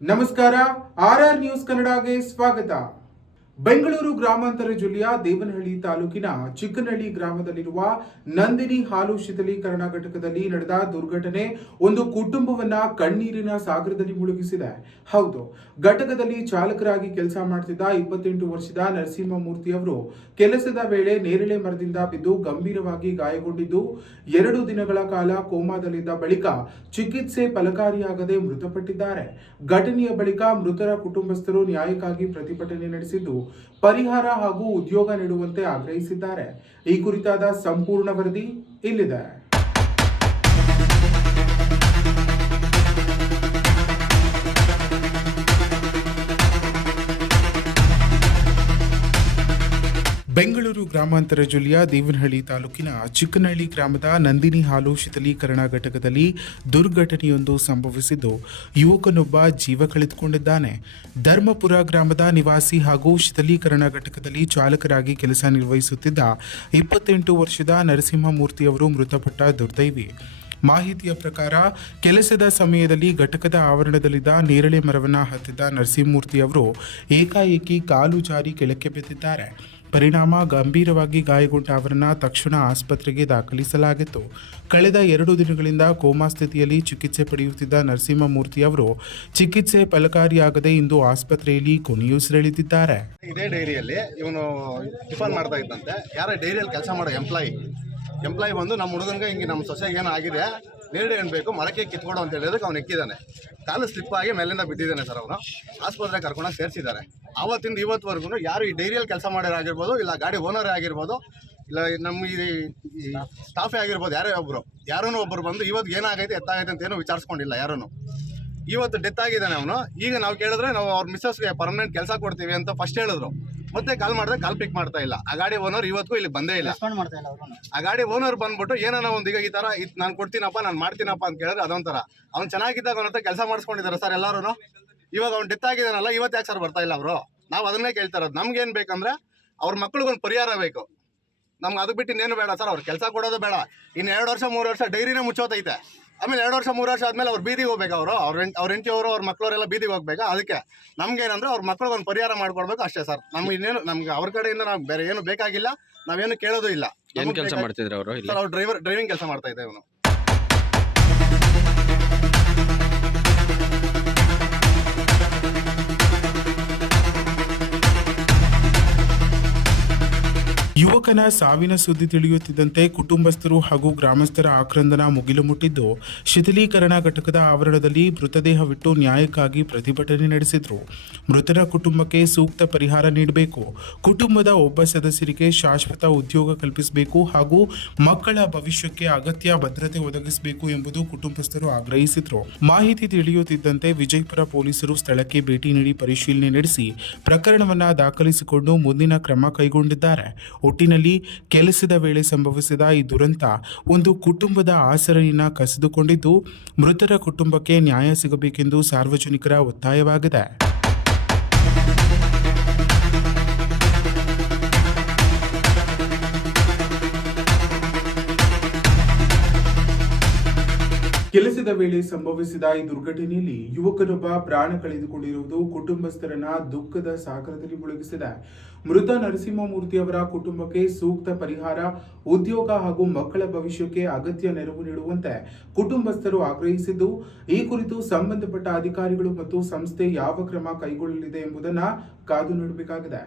ನಮಸ್ಕಾರ. RR news ಕನ್ನಡಗೆ ಸ್ವಾಗತ. ಬೆಂಗಳೂರು ಗ್ರಾಮಾಂತರ ಜಿಲ್ಲೆಯ ದೇವನಹಳ್ಳಿ ತಾಲೂಕಿನ ಚಿಕ್ಕನಹಳ್ಳಿ ಗ್ರಾಮದಲ್ಲಿರುವ ನಂದಿನಿ ಹಾಲು ಶೀತಲೀಕರಣ ಘಟಕದಲ್ಲಿ ನಡೆದ ದುರ್ಘಟನೆ ಒಂದು ಕುಟುಂಬವನ್ನ ಕಣ್ಣೀರಿನ ಸಾಗರದಲ್ಲಿ ಮುಳುಗಿಸಿದೆ. ಹೌದು, ಘಟಕದಲ್ಲಿ ಚಾಲಕರಾಗಿ ಕೆಲಸ ಮಾಡುತ್ತಿದ್ದ 28 ವರ್ಷದ ನರಸಿಂಹಮೂರ್ತಿ ಅವರು ಕೆಲಸದ ವೇಳೆ ನೇರಳೆ ಮರದಿಂದ ಬಿದ್ದು ಗಂಭೀರವಾಗಿ ಗಾಯಗೊಂಡಿದ್ದು 2 ದಿನಗಳ ಕಾಲ ಕೋಮಾದಲ್ಲಿದ್ದ ಬಳಿಕ ಚಿಕಿತ್ಸೆ ಫಲಕಾರಿಯಾಗದೆ ಮೃತಪಟ್ಟಿದ್ದಾರೆ. ಘಟನೆಯ ಬಳಿಕ ಮೃತರ ಕುಟುಂಬಸ್ಥರು ನ್ಯಾಯಕ್ಕಾಗಿ ಪ್ರತಿಭಟನೆ ನಡೆಸಿದ್ದು ಪರಿಹಾರ ಹಾಗೂ ಉದ್ಯೋಗ ನೀಡುವಂತೆ ಆಗ್ರಹಿಸಿದ್ದಾರೆ. ಈ ಕುರಿತಾದ ಸಂಪೂರ್ಣ ವರದಿ ಇಲ್ಲಿದೆ. ಬೆಂಗಳೂರು ಗ್ರಾಮಾಂತರ ಜಿಲ್ಲೆಯ ದೇವನಹಳ್ಳಿ ತಾಲೂಕಿನ ಚಿಕ್ಕನಹಳ್ಳಿ ಗ್ರಾಮದ ನಂದಿನಿ ಹಾಲು ಶೀತಲೀಕರಣ ಘಟಕದಲ್ಲಿ ದುರ್ಘಟನೆಯೊಂದು ಸಂಭವಿಸಿದ್ದು ಯುವಕನೊಬ್ಬ ಜೀವ ಕಳೆದುಕೊಂಡಿದ್ದಾನೆ. ಧರ್ಮಪುರ ಗ್ರಾಮದ ನಿವಾಸಿ ಹಾಗೂ ಶೀತಲೀಕರಣ ಘಟಕದಲ್ಲಿ ಚಾಲಕರಾಗಿ ಕೆಲಸ ನಿರ್ವಹಿಸುತ್ತಿದ್ದ 28 ವರ್ಷದ ನರಸಿಂಹಮೂರ್ತಿ ಅವರು ಮೃತಪಟ್ಟ ದುರ್ದೈವಿ. ಮಾಹಿತಿಯ ಪ್ರಕಾರ ಕೆಲಸದ ಸಮಯದಲ್ಲಿ ಘಟಕದ ಆವರಣದಲ್ಲಿದ್ದ ನೇರಳೆ ಮರವನ್ನು ಹತ್ತಿದ್ದ ನರಸಿಂಹಮೂರ್ತಿ ಅವರು ಏಕಾಏಕಿ ಕಾಲು ಜಾರಿ ಕೆಳಕ್ಕೆ ಬಿದ್ದಿದ್ದಾರೆ. ಪರಿಣಾಮ ಗಂಭೀರವಾಗಿ ಗಾಯಗೊಂಡ ಅವರನ್ನು ತಕ್ಷಣ ಆಸ್ಪತ್ರೆಗೆ ದಾಖಲಿಸಲಾಗಿತ್ತು. ಕಳೆದ 2 ದಿನಗಳಿಂದ ಕೋಮಾ ಸ್ಥಿತಿಯಲ್ಲಿ ಚಿಕಿತ್ಸೆ ಪಡೆಯುತ್ತಿದ್ದ ನರಸಿಂಹಮೂರ್ತಿ ಅವರು ಚಿಕಿತ್ಸೆ ಫಲಕಾರಿಯಾಗದೆ ಇಂದು ಆಸ್ಪತ್ರೆಯಲ್ಲಿ ಕೊನೆಯುಸಿರೆಳೆದಿದ್ದಾರೆ. ಇದೇ ಡೈರಿಯಲ್ಲಿ ಇವನು ಟಿಫನ್ ಮಾಡ್ತಾ ಇದ್ದಂತೆ. ಯಾರ ಡೈರಿಯಲ್ಲಿ ಕೆಲಸ ಮಾಡೋ ಎಂಪ್ಲಾಯ್ ಬಂದು ನಮ್ಮ ಹುಡುಗನಿಗೆ ಹಿಂಗೆ ನಮ್ಮ ಸೊಸೆಗೆ ಏನೋ ಆಗಿದೆ, ನೇರಳೆ ಹಣ್ಣು ಬೇಕು, ಮರಕ್ಕೆ ಕಿತ್ಕೊಡು ಅಂತ ಹೇಳಿದಕ್ಕೆ ಅವ್ನು ಎಕ್ಕಿದ್ದಾನೆ. ಕಾಲು ಸ್ಲಿಪ್ ಆಗಿ ಮೇಲಿಂದ ಬಿದ್ದಿದ್ದಾನೆ ಸರ್. ಅವನು ಆಸ್ಪತ್ರೆಗೆ ಕರ್ಕೊಂಡೋಗಿ ಸೇರಿಸಿದ್ದಾರೆ. ಆವತ್ತಿಂದ ಇವತ್ತುವರೆಗೂ ಯಾರು ಈ ಡೈರಿಯಲ್ಲಿ ಕೆಲಸ ಮಾಡೋರಾಗಿರ್ಬೋದು, ಇಲ್ಲ ಗಾಡಿ ಓನರೇ ಆಗಿರ್ಬೋದು, ಇಲ್ಲ ನಮ್ಮ ಈ ಸ್ಟಾಫೇ ಆಗಿರ್ಬೋದು, ಯಾರೂ ಒಬ್ಬರು ಬಂದು ಇವತ್ತು ಏನಾಗೈತೆ ಎತ್ತಾಗೈತೆ ಅಂತ ಏನೂ ವಿಚಾರಿಸ್ಕೊಂಡಿಲ್ಲ ಯಾರೂ. ಇವತ್ತು ಡೆತ್ ಆಗಿದ್ದಾನೆ ಅವನು. ಈಗ ನಾವು ಕೇಳಿದ್ರೆ ನಾವು ಅವ್ರ ಮಿಸ್ಸಸ್ಗೆ ಪರ್ಮನೆಂಟ್ ಕೆಲಸ ಕೊಡ್ತೀವಿ ಅಂತ ಫಸ್ಟ್ ಹೇಳಿದ್ರು. ಮತ್ತೆ ಕಾಲ್ ಮಾಡಿದ್ರೆ ಕಾಲ್ ಪಿಕ್ ಮಾಡ್ತಾ ಇಲ್ಲ. ಆ ಗಾಡಿ ಓನರ್ ಇವತ್ತು ಇಲ್ಲಿ ಬಂದೇ ಇಲ್ಲ. ಆ ಗಾಡಿ ಓನರ್ ಬಂದ್ಬಿಟ್ಟು ಏನೋ ಒಂದು ಈಗ ಈ ತರ ನಾನು ಕೊಡ್ತೀನಪ್ಪ, ನಾನು ಮಾಡ್ತೀನಪ್ಪ ಅಂತ ಕೇಳಿದ್ರೆ ಅದೊಂಥರ. ಅವ್ನು ಚೆನ್ನಾಗಿದ್ದಾಗ ಅವನ ಹತ್ರ ಕೆಲಸ ಮಾಡಿಸ್ಕೊಂಡಿದ್ದಾರೆ ಸರ್ ಎಲ್ಲರೂ. ಇವಾಗ ಅವ್ನು ಡೆತ್ ಆಗಿದ್ದಾನಲ್ಲ, ಇವತ್ತು ಯಾಕೆ ಸರ್ ಬರ್ತಾ ಇಲ್ಲ ಅವರು? ನಾವು ಅದನ್ನೇ ಕೇಳ್ತಾ ಇರೋದು. ನಮ್ಗೆ ಏನು ಬೇಕಂದ್ರೆ ಅವ್ರ ಮಕ್ಳಿಗೊಂದು ಪರಿಹಾರ ಬೇಕು. ನಮ್ಗೆ ಅದು ಬಿಟ್ಟು ಇನ್ನೇನು ಬೇಡ ಸರ್. ಅವ್ರು ಕೆಲಸ ಕೊಡೋದು ಬೇಡ. ಇನ್ನು 2 ವರ್ಷ 3 ವರ್ಷ ಡೈರಿನೇ ಮುಚ್ಚೋತೈತೆ. ಆಮೇಲೆ 2 ವರ್ಷ 3 ವರ್ಷ ಆದ್ಮೇಲೆ ಅವ್ರು ಬೀದಿಗೆ ಹೋಗ್ಬೇಕು. ಅವ್ರ ಹೆಂಡತಿಯವರು ಅವ್ರ ಮಕ್ಕಳವರೆಲ್ಲ ಬೀದಿಗೆ ಹೋಗ್ಬೇಕಾ? ಅದಕ್ಕೆ ನಮ್ಗೇನಂದ್ರೆ ಅವ್ರ ಮಕ್ಳಿಗೊಂದು ಪರಿಹಾರ ಮಾಡ್ಕೊಡ್ಬೇಕು ಅಷ್ಟೇ ಸರ್. ನಮ್ಗೆ ಇನ್ನೇನು ನಮ್ಗೆ ಅವ್ರ ಕಡೆಯಿಂದ ನಾವು ಬೇರೆ ಏನು ಬೇಕಾಗಿಲ್ಲ, ನಾವೇನು ಕೇಳೋದು ಇಲ್ಲ. ಕೆಲಸ ಮಾಡ್ತಿದ್ರು ಅವರು? ಸರ್ ಅವ್ರು ಡ್ರೈವಿಂಗ್ ಕೆಲಸ ಮಾಡ್ತಾ ಇದ್ದೆ ಇವನು. ಯುವಕನ ಸಾವಿನ ಸುದ್ದಿ ತಿಳಿಯುತ್ತಿದ್ದಂತೆ ಕುಟುಂಬಸ್ಥರು ಹಾಗೂ ಗ್ರಾಮಸ್ಥರ ಆಕ್ರಂದನ ಮುಗಿಲು ಮುಟ್ಟಿದ್ದು ಶೀತಲೀಕರಣ ಘಟಕದ ಆವರಣದಲ್ಲಿ ಮೃತದೇಹವಿಟ್ಟು ನ್ಯಾಯಕ್ಕಾಗಿ ಪ್ರತಿಭಟನೆ ನಡೆಸಿದರು. ಮೃತರ ಕುಟುಂಬಕ್ಕೆ ಸೂಕ್ತ ಪರಿಹಾರ ನೀಡಬೇಕು, ಕುಟುಂಬದ ಒಬ್ಬ ಸದಸ್ಯರಿಗೆ ಶಾಶ್ವತ ಉದ್ಯೋಗ ಕಲ್ಪಿಸಬೇಕು ಹಾಗೂ ಮಕ್ಕಳ ಭವಿಷ್ಯಕ್ಕೆ ಅಗತ್ಯ ಭದ್ರತೆ ಒದಗಿಸಬೇಕು ಎಂಬುದು ಕುಟುಂಬಸ್ಥರು ಆಗ್ರಹಿಸಿದರು. ಮಾಹಿತಿ ತಿಳಿಯುತ್ತಿದ್ದಂತೆ ವಿಜಯಪುರ ಪೊಲೀಸರು ಸ್ಥಳಕ್ಕೆ ಭೇಟಿ ನೀಡಿ ಪರಿಶೀಲನೆ ನಡೆಸಿ ಪ್ರಕರಣವನ್ನು ದಾಖಲಿಸಿಕೊಂಡು ಮುಂದಿನ ಕ್ರಮ ಕೈಗೊಂಡಿದ್ದಾರೆ. ಒಟ್ಟಿನಲ್ಲಿ ಕೆಲಸದ ವೇಳೆ ಸಂಭವಿಸಿದ ಈ ದುರಂತ ಒಂದು ಕುಟುಂಬದ ಆಸರೆಯನ್ನ ಕಸಿದುಕೊಂಡಿದ್ದು ಮೃತರ ಕುಟುಂಬಕ್ಕೆ ನ್ಯಾಯ ಸಿಗಬೇಕೆಂದು ಸಾರ್ವಜನಿಕರ ಒತ್ತಾಯವಾಗಿದೆ. ಕೆಲಸದ ವೇಳೆ ಸಂಭವಿಸಿದ ಈ ದುರ್ಘಟನೆಯಲ್ಲಿ ಯುವಕನೊಬ್ಬ ಪ್ರಾಣ ಕಳೆದುಕೊಂಡಿರುವುದು ಕುಟುಂಬಸ್ಥರನ್ನ ದುಃಖದ ಸಾಗರದಲ್ಲಿ ಮುಳುಗಿಸಿದೆ. ಮೃತ ನರಸಿಂಹಮೂರ್ತಿ ಅವರ ಕುಟುಂಬಕ್ಕೆ ಸೂಕ್ತ ಪರಿಹಾರ, ಉದ್ಯೋಗ ಹಾಗೂ ಮಕ್ಕಳ ಭವಿಷ್ಯಕ್ಕೆ ಅಗತ್ಯ ನೆರವು ನೀಡುವಂತೆ ಕುಟುಂಬಸ್ಥರು ಆಗ್ರಹಿಸಿದ್ದು, ಈ ಕುರಿತು ಸಂಬಂಧಪಟ್ಟ ಅಧಿಕಾರಿಗಳು ಮತ್ತು ಸಂಸ್ಥೆ ಯಾವ ಕ್ರಮ ಕೈಗೊಳ್ಳಲಿದೆ ಎಂಬುದನ್ನು ಕಾದು ನೋಡಬೇಕಾಗಿದೆ.